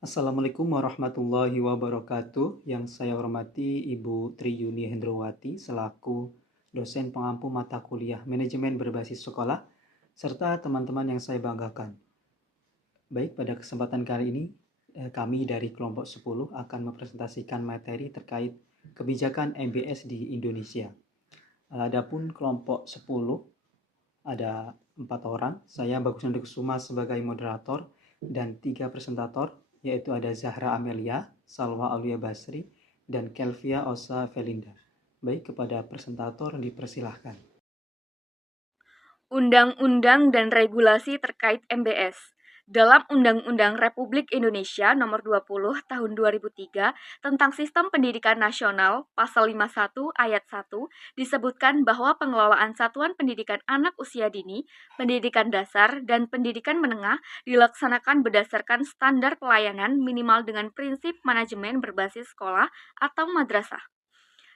Assalamualaikum warahmatullahi wabarakatuh. Yang saya hormati Ibu Triyuni Hendrowati selaku dosen pengampu mata kuliah Manajemen Berbasis Sekolah serta teman-teman yang saya banggakan. Baik, pada kesempatan kali ini kami dari kelompok 10 akan mempresentasikan materi terkait kebijakan MBS di Indonesia. Adapun kelompok 10 ada 4 orang, saya Bagus Nandi Kusuma sebagai moderator dan 3 presentator, yaitu ada Zahra Amelia, Salwa Aulia Basri, dan Kelvia Osa Felinda. Baik, kepada presentator dipersilahkan. Undang-undang dan regulasi terkait MBS. Dalam Undang-Undang Republik Indonesia Nomor 20 Tahun 2003 tentang Sistem Pendidikan Nasional, Pasal 51 Ayat 1, disebutkan bahwa pengelolaan satuan pendidikan anak usia dini, pendidikan dasar, dan pendidikan menengah dilaksanakan berdasarkan standar pelayanan minimal dengan prinsip manajemen berbasis sekolah atau madrasah.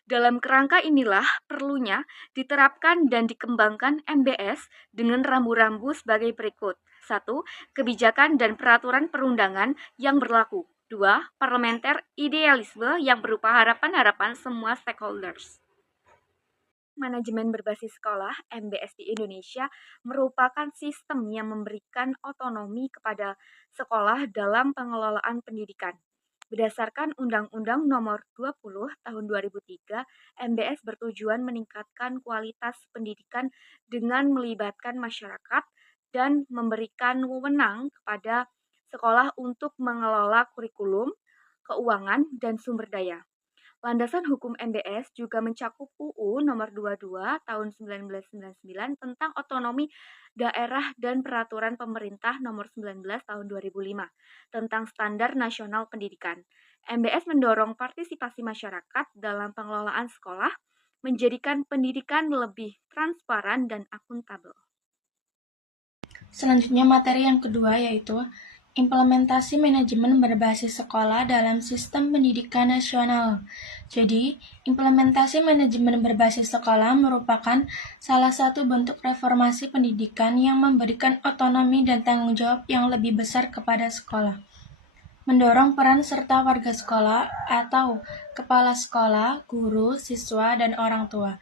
Dalam kerangka inilah perlunya diterapkan dan dikembangkan MBS dengan rambu-rambu sebagai berikut. 1. Kebijakan dan peraturan perundangan yang berlaku. 2. Parlementer idealisme yang berupa harapan-harapan semua stakeholders. Manajemen berbasis sekolah (MBS) di Indonesia merupakan sistem yang memberikan otonomi kepada sekolah dalam pengelolaan pendidikan. Berdasarkan Undang-Undang Nomor 20 Tahun 2003, MBS bertujuan meningkatkan kualitas pendidikan dengan melibatkan masyarakat dan memberikan wewenang kepada sekolah untuk mengelola kurikulum, keuangan, dan sumber daya. Landasan hukum MBS juga mencakup UU Nomor 22 Tahun 1999 tentang otonomi daerah dan peraturan pemerintah Nomor 19 Tahun 2005 tentang standar nasional pendidikan. MBS mendorong partisipasi masyarakat dalam pengelolaan sekolah, menjadikan pendidikan lebih transparan dan akuntabel. Selanjutnya materi yang kedua yaitu implementasi manajemen berbasis sekolah dalam sistem pendidikan nasional. Jadi, implementasi manajemen berbasis sekolah merupakan salah satu bentuk reformasi pendidikan yang memberikan otonomi dan tanggung jawab yang lebih besar kepada sekolah. Mendorong peran serta warga sekolah atau kepala sekolah, guru, siswa, dan orang tua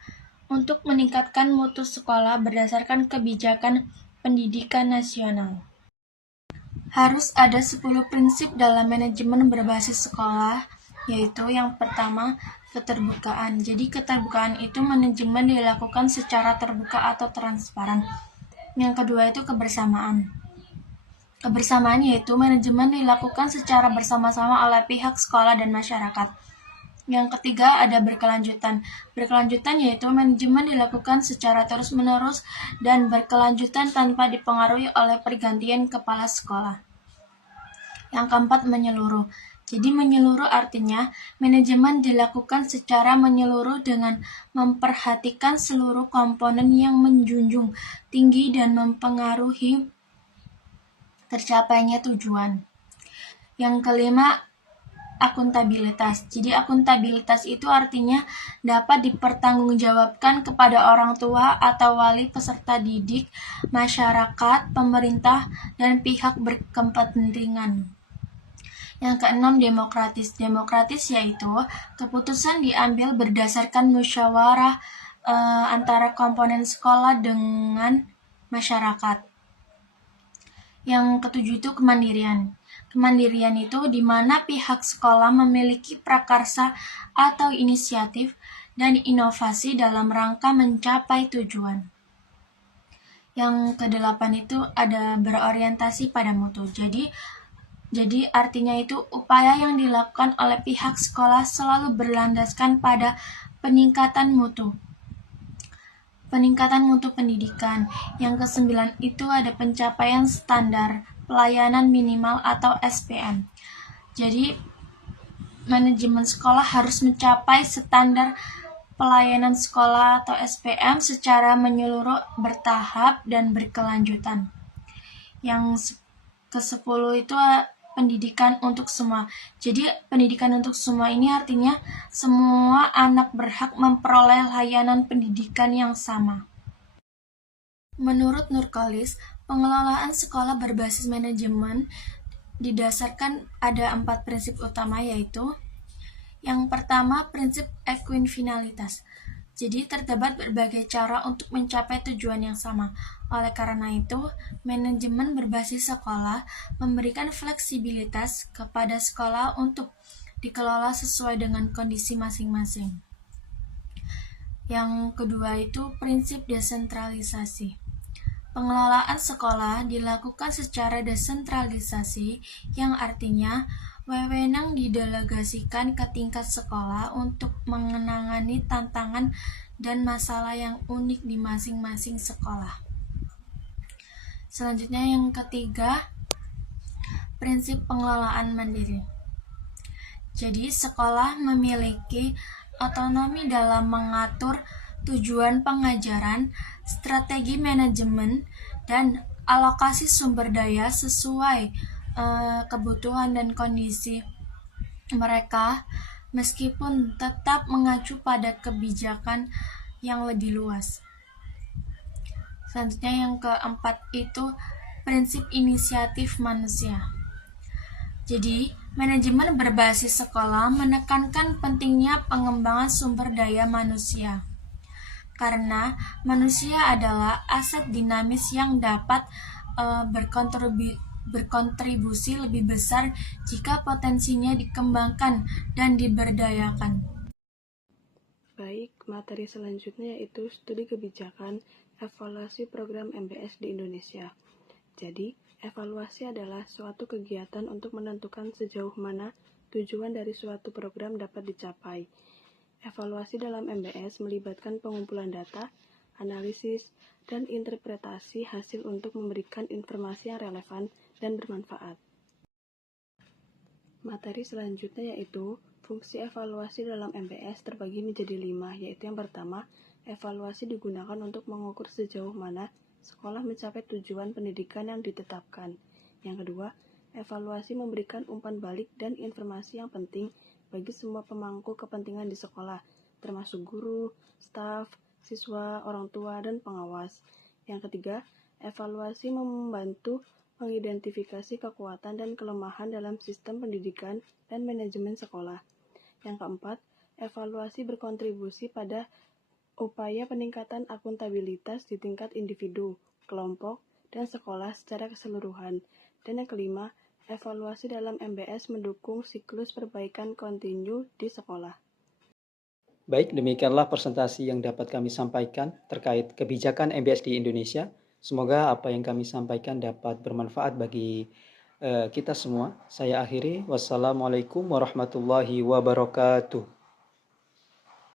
untuk meningkatkan mutu sekolah berdasarkan kebijakan pendidikan nasional. Harus ada 10 prinsip dalam manajemen berbasis sekolah, yaitu yang pertama, keterbukaan. Jadi keterbukaan itu manajemen dilakukan secara terbuka atau transparan. Yang kedua itu kebersamaan. Kebersamaan yaitu manajemen dilakukan secara bersama-sama oleh pihak sekolah dan masyarakat. Yang ketiga ada berkelanjutan. Berkelanjutan yaitu manajemen dilakukan secara terus-menerus dan berkelanjutan tanpa dipengaruhi oleh pergantian kepala sekolah. Yang keempat menyeluruh. Jadi menyeluruh artinya manajemen dilakukan secara menyeluruh dengan memperhatikan seluruh komponen yang menjunjung tinggi dan mempengaruhi tercapainya tujuan. Yang kelima akuntabilitas. Jadi akuntabilitas itu artinya dapat dipertanggungjawabkan kepada orang tua atau wali peserta didik, masyarakat, pemerintah, dan pihak berkepentingan. Yang keenam demokratis. Demokratis yaitu keputusan diambil berdasarkan musyawarah antara komponen sekolah dengan masyarakat. Yang ketujuh itu kemandirian. Kemandirian itu di mana pihak sekolah memiliki prakarsa atau inisiatif dan inovasi dalam rangka mencapai tujuan. Yang kedelapan itu ada berorientasi pada mutu. Jadi artinya itu upaya yang dilakukan oleh pihak sekolah selalu berlandaskan pada peningkatan mutu. Peningkatan mutu pendidikan. Yang kesembilan itu ada pencapaian standar pelayanan minimal atau SPM. Jadi, manajemen sekolah harus mencapai standar pelayanan sekolah atau SPM secara menyeluruh, bertahap, dan berkelanjutan. Yang ke-10 itu pendidikan untuk semua. Jadi, pendidikan untuk semua ini artinya semua anak berhak memperoleh layanan pendidikan yang sama. Menurut Nurkolis, pengelolaan sekolah berbasis manajemen didasarkan ada 4 prinsip utama, yaitu yang pertama, prinsip equinfinalitas. Jadi terdapat berbagai cara untuk mencapai tujuan yang sama. Oleh karena itu, manajemen berbasis sekolah memberikan fleksibilitas kepada sekolah untuk dikelola sesuai dengan kondisi masing-masing. Yang kedua itu prinsip desentralisasi. Pengelolaan sekolah dilakukan secara desentralisasi, yang artinya wewenang didelegasikan ke tingkat sekolah untuk menangani tantangan dan masalah yang unik di masing-masing sekolah. Selanjutnya yang ketiga, prinsip pengelolaan mandiri. Jadi sekolah memiliki otonomi dalam mengatur tujuan pengajaran, strategi manajemen, dan alokasi sumber daya sesuai kebutuhan dan kondisi mereka, meskipun tetap mengacu pada kebijakan yang lebih luas. Selanjutnya yang keempat itu prinsip inisiatif manusia. Jadi, manajemen berbasis sekolah menekankan pentingnya pengembangan sumber daya manusia. Karena manusia adalah aset dinamis yang dapat berkontribusi lebih besar jika potensinya dikembangkan dan diberdayakan. Baik, materi selanjutnya yaitu studi kebijakan evaluasi program MBS di Indonesia. Jadi, evaluasi adalah suatu kegiatan untuk menentukan sejauh mana tujuan dari suatu program dapat dicapai. Evaluasi dalam MBS melibatkan pengumpulan data, analisis, dan interpretasi hasil untuk memberikan informasi yang relevan dan bermanfaat. Materi selanjutnya yaitu fungsi evaluasi dalam MBS terbagi menjadi 5, yaitu yang pertama, evaluasi digunakan untuk mengukur sejauh mana sekolah mencapai tujuan pendidikan yang ditetapkan. Yang kedua, evaluasi memberikan umpan balik dan informasi yang penting bagi semua pemangku kepentingan di sekolah, termasuk guru, staf, siswa, orang tua, dan pengawas. Yang ketiga, evaluasi membantu mengidentifikasi kekuatan dan kelemahan dalam sistem pendidikan dan manajemen sekolah. Yang keempat, evaluasi berkontribusi pada upaya peningkatan akuntabilitas di tingkat individu, kelompok, dan sekolah secara keseluruhan. Dan yang kelima, evaluasi dalam MBS mendukung siklus perbaikan kontinu di sekolah. Baik, demikianlah presentasi yang dapat kami sampaikan terkait kebijakan MBS di Indonesia. Semoga apa yang kami sampaikan dapat bermanfaat bagi kita semua. Saya akhiri. Wassalamualaikum warahmatullahi wabarakatuh.